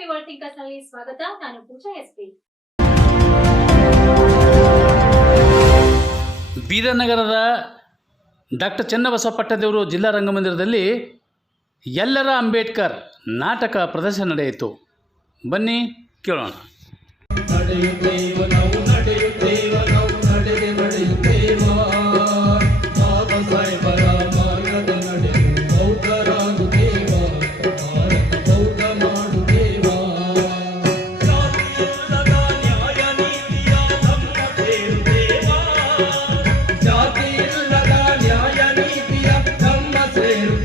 ನಲ್ಲಿ ಸ್ವಾಗತ. ನಾನು ಪೂಜಾ ಎಸ್ಪಿ ಬೀದರ್ ನಗರದ ಡಾಕ್ಟರ್ ಚನ್ನಬಸವ ಪಟ್ಟದೇವರು ಜಿಲ್ಲಾ ರಂಗಮಂದಿರದಲ್ಲಿ ಎಲ್ಲರ ಅಂಬೇಡ್ಕರ್ ನಾಟಕ ಪ್ರದರ್ಶನ ನಡೆಯಿತು. ಬನ್ನಿ ಕೇಳೋಣ. ser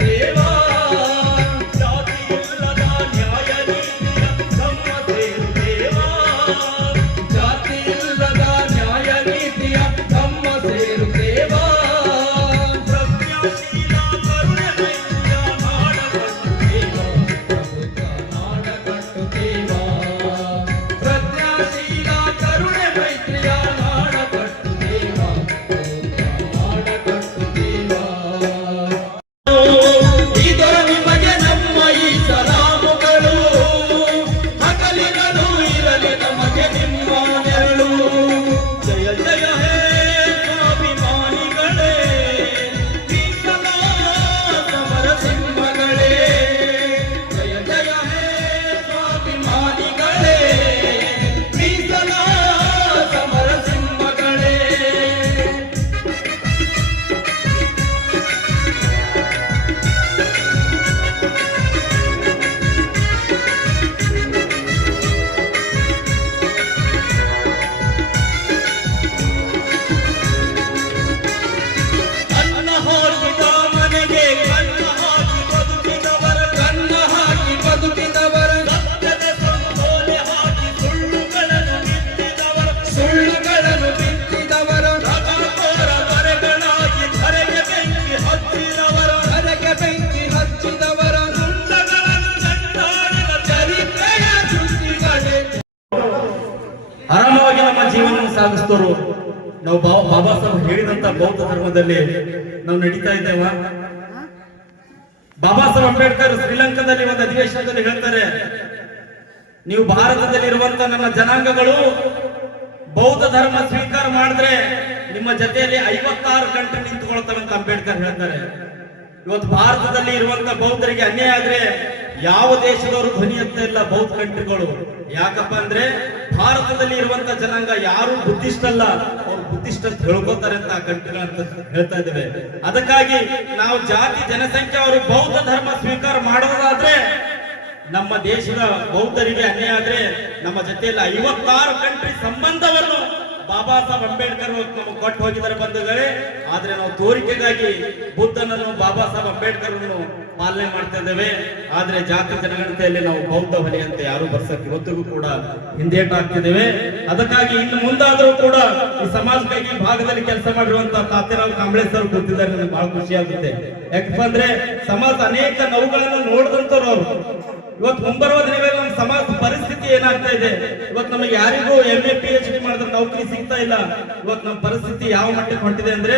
ಬೌದ್ಧ ಧರ್ಮದಲ್ಲಿ ನಾವು ನಡೀತಾ ಇದ್ದೇವ? ಬಾಬಾ ಸಾಹೇಬ್ ಅಂಬೇಡ್ಕರ್ ಶ್ರೀಲಂಕಾದಲ್ಲಿ ಒಂದು ಅಧಿವೇಶನದಲ್ಲಿ ಹೇಳ್ತಾರೆ, ನೀವು ಭಾರತದಲ್ಲಿ ಇರುವಂತ ನನ್ನ ಜನಾಂಗಗಳು ಬೌದ್ಧ ಧರ್ಮ ಸ್ವೀಕಾರ ಮಾಡಿದ್ರೆ ನಿಮ್ಮ ಜೊತೆಯಲ್ಲಿ ಐವತ್ತಾರು ಗಂಟೆ ನಿಂತುಕೊಳ್ತಾರೆ ಅಂತ ಅಂಬೇಡ್ಕರ್ ಹೇಳ್ತಾರೆ. ಇವತ್ತು ಭಾರತದಲ್ಲಿ ಇರುವಂತ ಬೌದ್ಧರಿಗೆ ಅನ್ಯಾಯ ಆದ್ರೆ ಯಾವ ದೇಶದವರು ಧ್ವನಿ ಅಂತ ಇಲ್ಲ ಬೌದ್ಧ ಕಂಟ್ರಿಗಳು. ಯಾಕಪ್ಪ ಅಂದ್ರೆ ಭಾರತದಲ್ಲಿ ಇರುವಂತ ಜನಾಂಗ ಯಾರು ಬುದ್ಧಿಸ್ಟ್ ಅಲ್ಲ ಅವ್ರು ಬುದ್ಧಿಸ್ಟ್ ಅಂತ ಹೇಳ್ಕೋತಾರೆ ಅಂತ ಆ ಕಂಟ್ರಿಗಳಂತ ಹೇಳ್ತಾ ಇದ್ದೇವೆ. ಅದಕ್ಕಾಗಿ ನಾವು ಜಾತಿ ಜನಸಂಖ್ಯೆ ಅವರು ಬೌದ್ಧ ಧರ್ಮ ಸ್ವೀಕಾರ ಮಾಡೋದಾದ್ರೆ, ನಮ್ಮ ದೇಶದ ಬೌದ್ಧರಿಗೆ ಅನ್ಯಾಯ ಆದ್ರೆ, ನಮ್ಮ ಜೊತೆಯಲ್ಲಿ ಐವತ್ತಾರು ಕಂಟ್ರಿ ಸಂಬಂಧವನ್ನು ಬಾಬಾ ಸಾಹೇಬ್ ಅಂಬೇಡ್ಕರ್ ನಮಗೆ ಕೊಟ್ಟು ಹೋಗಿದ್ದಾರೆ ಬಂಧುಗಳೇ. ಆದ್ರೆ ನಾವು ತೋರಿಕೆಗಾಗಿ ಬುದ್ಧನನ್ನು ಬಾಬಾ ಸಾಹೇಬ್ ಅಂಬೇಡ್ಕರ್ ಪಾಲನೆ ಮಾಡ್ತಾ ಇದ್ದೇವೆ. ಆದ್ರೆ ಜಾತಿ ಜನಗಣತೆಯಲ್ಲಿ ನಾವು ಬೌದ್ಧ ಅಂತ ಯಾರು ಬರ್ಸಕ್ಕೆ ಇವತ್ತಿಗೂ ಕೂಡ ಹಿಂದೇಟಾಗ್ತಿದ್ದೇವೆ ಅದಕ್ಕಾಗಿ ಇನ್ನು ಮುಂದಾದರೂ ಕೂಡ ಈ ಸಮಾಜಕ್ಕಾಗಿ ಭಾಗದಲ್ಲಿ ಕೆಲಸ ಮಾಡಿರುವಂತ ತಾತಿರಾವ್ ಕಾಂಬ್ಳೆ ಸರ್ ಗೊತ್ತಿದ್ದಾರೆ ನನಗೆ ಬಹಳ ಖುಷಿ ಆಗುತ್ತೆ. ಯಾಕಪ್ಪ ಅಂದ್ರೆ ಸಮಾಜ ಅನೇಕ ನೋವುಗಳನ್ನು ನೋಡಿದಂತವ್ರು ಅವರು. ಇವತ್ತು ಮುಂಬರುವ ದಿನಗಳಲ್ಲಿ ನಮ್ಮ ಸಮಾಜದ ಪರಿಸ್ಥಿತಿ ಏನಾಗ್ತಾ ಇದೆ? ಇವತ್ತು ನಮಗೆ ಯಾರಿಗೂ ಎಂ ಎ ಪಿ ಮಾಡಿದ್ರೆ ನೌಕರಿ ಸಿಗ್ತಾ ಇಲ್ಲ. ಇವತ್ತು ನಮ್ಮ ಪರಿಸ್ಥಿತಿ ಯಾವ ಮಟ್ಟಕ್ಕೆ ಹೊಂಟಿದೆ ಅಂದ್ರೆ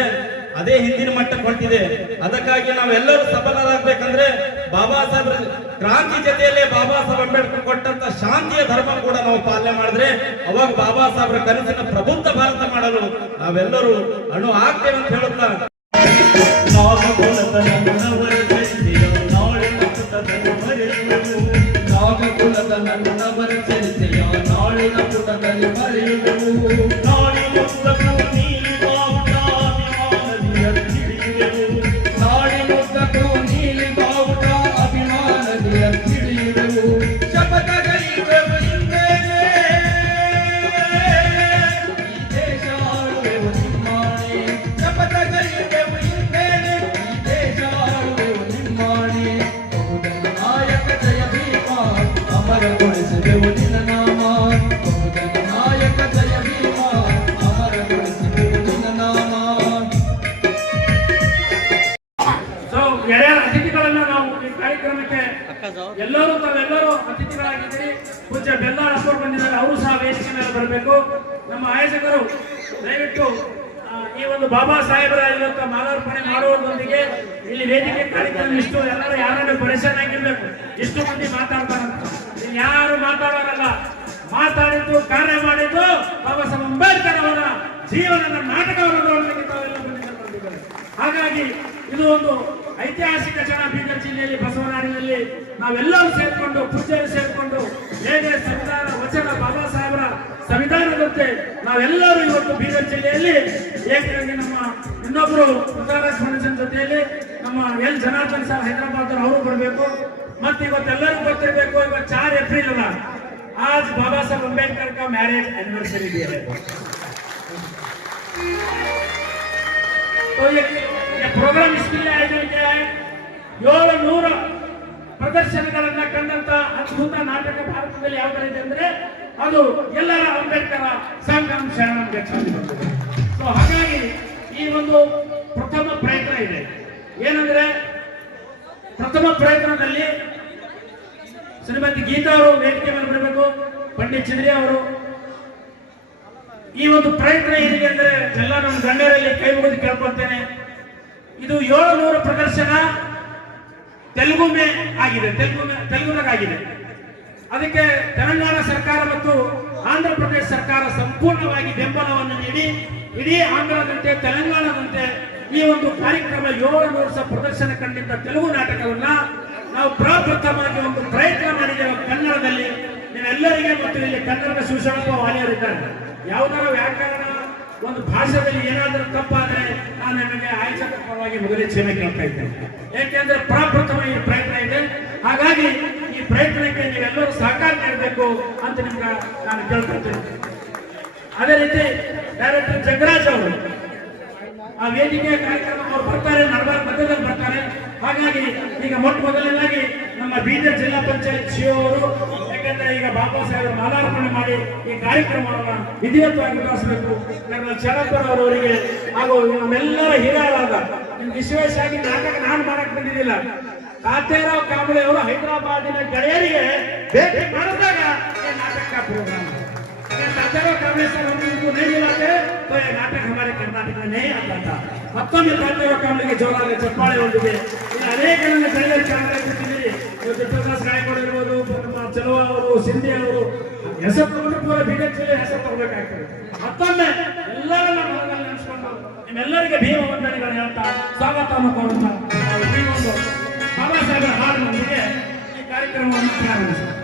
ಅದೇ ಹಿಂದಿನ ಮಟ್ಟಕ್ಕೆ ಹೊಂಟಿದೆ. ಅದಕ್ಕಾಗಿ ನಾವೆಲ್ಲರೂ ಸಫಲರಾಗಬೇಕಂದ್ರೆ ಬಾಬಾ ಸಾಹೇಬ್ರ ಕ್ರಾಂತಿ ಜೊತೆಯಲ್ಲೇ ಬಾಬಾ ಸಾಹೇಬ್ ಅಂಬೇಡ್ಕರ್ ಕೊಟ್ಟಂತ ಶಾಂತಿಯ ಧರ್ಮ ಕೂಡ ನಾವು ಪಾಲನೆ ಮಾಡಿದ್ರೆ ಅವಾಗ ಬಾಬಾ ಸಾಹೇಬ್ರ ಕನಸಿನ ಪ್ರಬುದ್ಧ ಭಾರತ ಮಾಡಲು ನಾವೆಲ್ಲರೂ ಅಣು ಆಗ್ತೇವೆ ಅಂತ ಹೇಳುತ್ತಾ ಮೇಲೆ ಬರಬೇಕು ನಮ್ಮ ಆಯೋಜಕರು, ದಯವಿಟ್ಟು ಈ ಒಂದು ಬಾಬಾ ಸಾಹೇಬರ ಇವತ್ತು ಮಾಲಾರ್ಪಣೆ ಮಾಡುವುದರೊಂದಿಗೆ ಇಲ್ಲಿ ವೇದಿಕೆ ಕಾರ್ಯಕ್ರಮ ಇಷ್ಟು ಎಲ್ಲರೂ ಯಾರನ್ನು ಪರಿಸರ ಆಗಿರ್ಬೇಕು, ಇಷ್ಟು ಮಂದಿ ಮಾತಾಡ್ತಾರಂತ ಯಾರು ಮಾತಾಡೋರಲ್ಲ, ಮಾತಾಡಿದ್ದು, ಕಾರ್ಯ ಮಾಡಿದ್ದು ಬಾಬಾ ಸಾಹೇಬ್ ಅಂಬೇಡ್ಕರ್ ಅವರ ಜೀವನದ ನಾಟಕವನ್ನು. ಹಾಗಾಗಿ ಇದು ಒಂದು ಐತಿಹಾಸಿಕ ಜನ ಬೀದರ್ ಜಿಲ್ಲೆಯಲ್ಲಿ ಬಸವನಾಡಿನಲ್ಲಿ ನಾವೆಲ್ಲರೂ ಸೇರ್ಕೊಂಡು, ಪೂಜೆಯಲ್ಲಿ ಸೇರ್ಕೊಂಡು, ಹೇಗೆ ಸಂವಿಧಾನ ವಚನ ಬಾಬಾ ಸಾಹೇಬರ ಸಂವಿಧಾನದಂತೆ ನಾವೆಲ್ಲರೂ ಇವತ್ತು ಬೀದರ್ ಜಿಲ್ಲೆಯಲ್ಲಿ ಏಕಾಗಿ ನಮ್ಮ ಇನ್ನೊಬ್ಬರು ಮುದಾರಾಜ್ ಫೌಂಡೇಶನ್ ಜೊತೆಯಲ್ಲಿ ನಮ್ಮ ಎಲ್ ಜನಾರ್ದನ್ ಸರ್ ಹೈದರಾಬಾದ್ ಅವರು ಬರಬೇಕು ಮತ್ತೆ ಇವತ್ತೆಲ್ಲರಿಗೂ ಗೊತ್ತಿರಬೇಕು ಇವತ್ತು ಚಾರ್ ಏಪ್ರಿಲ್ ಅಲ್ಲ आज बाबा साहब अम्बेडकर का मैरिज एनिवर्सरी भी है तो ये ये ಪ್ರೋಗ್ರಾಮ್ इसके लिए आयोजन किया है ಏಳು ನೂರ ಪ್ರದರ್ಶನಗಳನ್ನ ಕಂಡಂತ ಅದ್ಭುತ ನಾಟಕ ಭಾರತದಲ್ಲಿ ಯಾವ ತರ ಇದೆ ಅಂದ್ರೆ ಅದು ಎಲ್ಲರ ಅಂಬೇಡ್ಕರ ಸಂಗಮ ಶರಣಂ ಗಚ್ಚಾಮಿ ಬರ್ತದೆ ಸೊ ಹಾಗಾಗಿ ಈ ಒಂದು ಪ್ರಥಮ ಪ್ರಯತ್ನ ಇದೆ. ಏನಂದ್ರೆ, ಪ್ರಥಮ ಪ್ರಯತ್ನದಲ್ಲಿ ಶ್ರೀಮತಿ ಗೀತಾ ಅವರು ವೇದಿಕೆ ಮೇಲೆ ಬರಬೇಕು, ಪಂಡಿತ್ ಚಂದ್ರಿ ಅವರು. ಈ ಒಂದು ಪ್ರಯತ್ನ ಏನಿದೆ ಅಂದ್ರೆ, ಎಲ್ಲ ನಮ್ಮ ಗಂಡರಲ್ಲಿ ಕೈ ಮುಗಿದು ಕೇಳ್ಕೊಳ್ತೇನೆ. ಇದು ಏಳು ನೂರು ಪ್ರದರ್ಶನ ತೆಲುಗು ಮೇ ಆಗಿದೆ ತೆಲುಗು ತೆಲುಗುನಾಗ ಆಗಿದೆ. ಅದಕ್ಕೆ ತೆಲಂಗಾಣ ಸರ್ಕಾರ ಮತ್ತು ಆಂಧ್ರ ಪ್ರದೇಶ ಸರ್ಕಾರ ಸಂಪೂರ್ಣವಾಗಿ ಬೆಂಬಲವನ್ನು ನೀಡಿ, ಇಡೀ ಆಂಧ್ರದಂತೆ, ತೆಲಂಗಾಣದಂತೆ ಈ ಒಂದು ಕಾರ್ಯಕ್ರಮ ಏಳು ವರ್ಷ ಪ್ರದರ್ಶನ ಕಂಡಿದ್ದ ತೆಲುಗು ನಾಟಕವನ್ನ ನಾವು ಪ್ರಪ್ರಥಮವಾಗಿ ಒಂದು ಪ್ರಯತ್ನ ಮಾಡಿದ್ದೇವೆ ಕನ್ನಡದಲ್ಲಿ. ನೀವೆಲ್ಲರಿಗೆ ಮತ್ತು ಇಲ್ಲಿ ಕನ್ನಡದ ಶಿವಶರಣಪ್ಪ ವಾಲಿಯರಿದ್ದಾರೆ ಯಾವುದಾರ ವ್ಯಾಕರಣ, ಒಂದು ಭಾಷೆಯಲ್ಲಿ ಏನಾದರೂ ತಪ್ಪಾದ್ರೆ ನಾನು ನಿಮಗೆ ಆಯೋಜಕ ಪರವಾಗಿ ಮೊದಲೇ ಕ್ಷಮೆ ಕೇಳ್ತಾ ಇದ್ದೇನೆ. ಅದೇ ರೀತಿ ಡೈರೆಕ್ಟರ್ ಜಗರಾಜ್ ಅವರು ಆ ವೇದಿಕೆಯ ಕಾರ್ಯಕ್ರಮ ಅವರು ಬರ್ತಾರೆ ನಡಬಾರ್ ಮಧ್ಯದಲ್ಲಿ ಬರ್ತಾರೆ. ಹಾಗಾಗಿ ಈಗ ಮೊಟ್ಟ ಮೊದಲನೇದಾಗಿ ನಮ್ಮ ಬೀದರ್ ಜಿಲ್ಲಾ ಪಂಚಾಯತ್ ಸಿ ಅವರು, ಯಾಕಂದ್ರೆ ಈಗ ಬಾಬಾ ಸಾಹೇಬ್ ಮಾಲಾರ್ಪಣೆ ಮಾಡಿ ಈ ಕಾರ್ಯಕ್ರಮವನ್ನು ವಿಧಿವತ್ತವಾಗಿ ನಡೆಸಬೇಕು ನನ್ನ ಶರಪ್ಪರ್ ಅವರಿಗೆ ಹಾಗೂ ನಮ್ಮೆಲ್ಲರ ಹಿರಿಯರಾದ ನಿಮ್ ವಿಶೇಷವಾಗಿ ನಾಟಕ ನಾನು ಮಾಡಕ್ ಬಂದಿದ್ದಿಲ್ಲ. ತಾತೇರಾವ್ ಕಾಂಬಳೆ ಅವರು ಹೈದರಾಬಾದಿನ ಗೆಳೆಯರಿಗೆ ಭೇಟಿ ಮಾಡಿದಾಗ ನಾಟಕ ಪ್ರೋಗ್ರಾಮ್ तात्याराव कांबळे सर हम इनको नहीं मिलाते तो ये नाटक हमारे कर्नाटक में नहीं आता था ಮತ್ತೊಮ್ಮೆ ತಾತ್ಯಾರಾವ್ ಕಾಂಬಳೆಗೆ ಜೋರಾಗಿ ಚಪ್ಪಾಳೆ ಹೊಂದಿದೆ ಇನ್ನು ಅನೇಕ ನನ್ನ ಗೆಳೆಯರು ಚಾಮರಾಜ ಕೊಟ್ಟಿದ್ದೀರಿ ಇವತ್ತು ಪ್ರಕಾಶ್ ಗಾಯಕವಾಡ್ ಇರ್ಬೋದು ನಮ್ಮ ಚಲುವ ಅವರು ಸಿಂಧಿ ಅವರು ಹೆಸರು ತಗೊಂಡು ಪೂರ ಬೀದರ್ ಜಿಲ್ಲೆ ಹೆಸರು ತಗೋಬೇಕಾಗ್ತದೆ ಮತ್ತೊಮ್ಮೆ ಎಲ್ಲರನ್ನ ಮನದಲ್ಲಿ ನೆನೆಸ್ಕೊಂಡು ನಿಮ್ಮೆಲ್ಲರಿಗೆ ಭೀಮ ವಂದನೆಗಳು ಹೇಳ್ತಾ ಸ್ವಾಗತವನ್ನು ಕೋರುತ್ತಾ ನಾವು ಈ ಒಂದು ಬಾಬಾ ಸಾಹೇಬರ ಹಾಡಿನೊಂದಿಗೆ ಈ ಕಾರ್ಯಕ್ರಮವನ್ನು ಪ್ರಾರಂಭಿಸೋಣ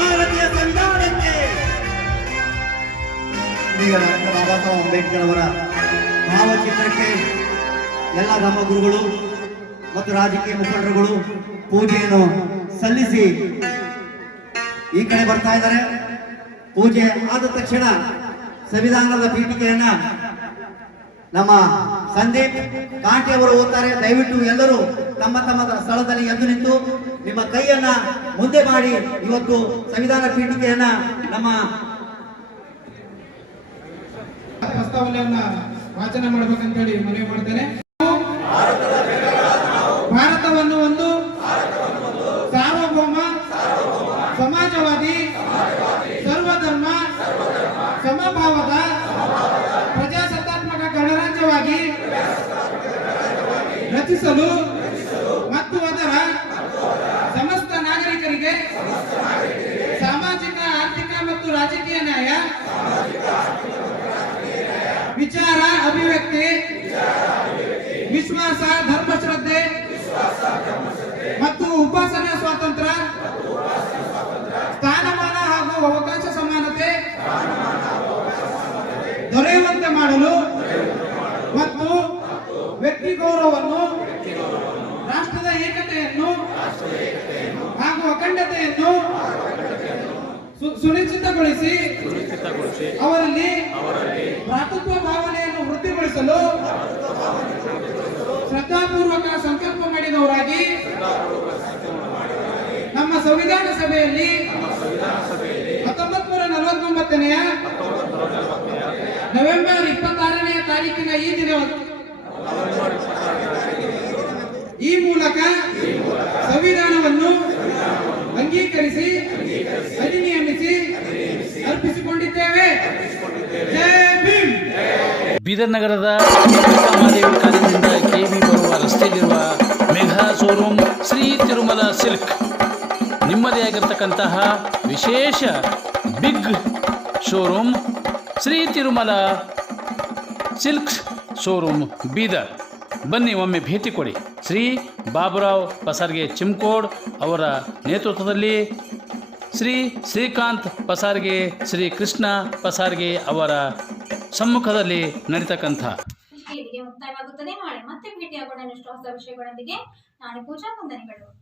ಭಾರತೀಯ ಸಂವಿಧಾನಕ್ಕೆ. ಈಗ ಬಾಬಾ ಸಾಹೇಬ್ ಅಂಬೇಡ್ಕರ್ ಅವರ ಭಾವಚಿತ್ರಕ್ಕೆ ಎಲ್ಲ ನಮ್ಮ ಗುರುಗಳು ಮತ್ತು ರಾಜಕೀಯ ಮುಖಂಡರುಗಳು ಪೂಜೆಯನ್ನು ಸಲ್ಲಿಸಿ ಈ ಕಡೆ ಬರ್ತಾ ಇದ್ದಾರೆ. ಪೂಜೆ ಆದ ತಕ್ಷಣ ಸಂವಿಧಾನದ ಪೀಠಿಕೆಯನ್ನ ನಮ್ಮ ಸಂದೀಪ್ ಕಾಂಟಿ ಅವರು ಓದ್ತಾರೆ. ದಯವಿಟ್ಟು ಎಲ್ಲರೂ ತಮ್ಮ ತಮ್ಮ ಸ್ಥಳದಲ್ಲಿ ಎದ್ದು ನಿಂತು ನಿಮ್ಮ ಕೈಯನ್ನ ಮುಂದೆ ಮಾಡಿ. ಇವತ್ತು ಸಂವಿಧಾನ ಪೀಠಿಕೆಯನ್ನ ನಮ್ಮ ಪ್ರಸ್ತಾವನೆಯನ್ನ ವಾಚನ ಮಾಡ್ಬೇಕಂತೇಳಿ ಮನವಿ ಮಾಡ್ತೇನೆ. ರಚಿಸಲು ಮತ್ತು ಸು- ಸುನಿಶ್ಚಿತಗೊಳಿಸಿ ಅವರಲ್ಲಿ ಭ್ರಾತೃತ್ವ ಭಾವನೆಯನ್ನು ವೃದ್ಧಿಗೊಳಿಸಲು ಶ್ರದ್ಧಾಪೂರ್ವಕ ಸಂಕಲ್ಪ ಮಾಡಿದವರಾಗಿ ನಮ್ಮ ಸಂವಿಧಾನ ಸಭೆಯಲ್ಲಿ ಹತ್ತೊಂಬತ್ ನೂರ ನಲವತ್ತೊಂಬತ್ತನೆಯ ನವೆಂಬರ್ ಇಪ್ಪತ್ತಾರನೆಯ ತಾರೀಕಿನ ಈ ದಿನ ಈ ಮೂಲಕ ಸಂವಿಧಾನವನ್ನು ಅಂಗೀಕರಿಸಿ ಅಧಿನಿಯಮಿಸಿ ಅರ್ಪಿಸಿಕೊಂಡಿದ್ದೇವೆ. ಬೀದರ್ ನಗರದ ಮಹಾದೇವಿ ಕಾಲೇಜಿನಿಂದ ಕೆ ಬಿ ಬರುವ ರಸ್ತೆಯಲ್ಲಿರುವ mega showroom Shri Tirumala silk. ನಿಮ್ಮದೇ ಆಗಿರ್ತಕ್ಕಂತಹ ವಿಶೇಷ big showroom Shri Tirumala silk showroom Bidar. ಬನ್ನಿ, ಒಮ್ಮೆ ಭೇಟಿ ಕೊಡಿ. ಶ್ರೀ ಬಾಬುರಾವ್ ಪಸಾರ್ಗೆ ಚಿಮ್ಕೋಡ್ ಅವರ ನೇತೃತ್ವದಲ್ಲಿ ಶ್ರೀ ಶ್ರೀಕಾಂತ್ ಪಸಾರ್ಗೆ ಶ್ರೀ ಕೃಷ್ಣ ಪಸಾರ್ಗೆ ಅವರ ಸಮ್ಮುಖದಲ್ಲಿ ನಡೀತಕ್ಕಂಥ ಮುಕ್ತಾಯವಾಗುತ್ತದೆ. ನಾಳೆ ಮತ್ತೆ ಭೇಟಿಯಾಗೋಣ. ಇಷ್ಟು ಹೊಸ ವಿಷಯಗಳೊಂದಿಗೆ ನಾನು ಪೂಜಾ ವಂದನೆಗಳು.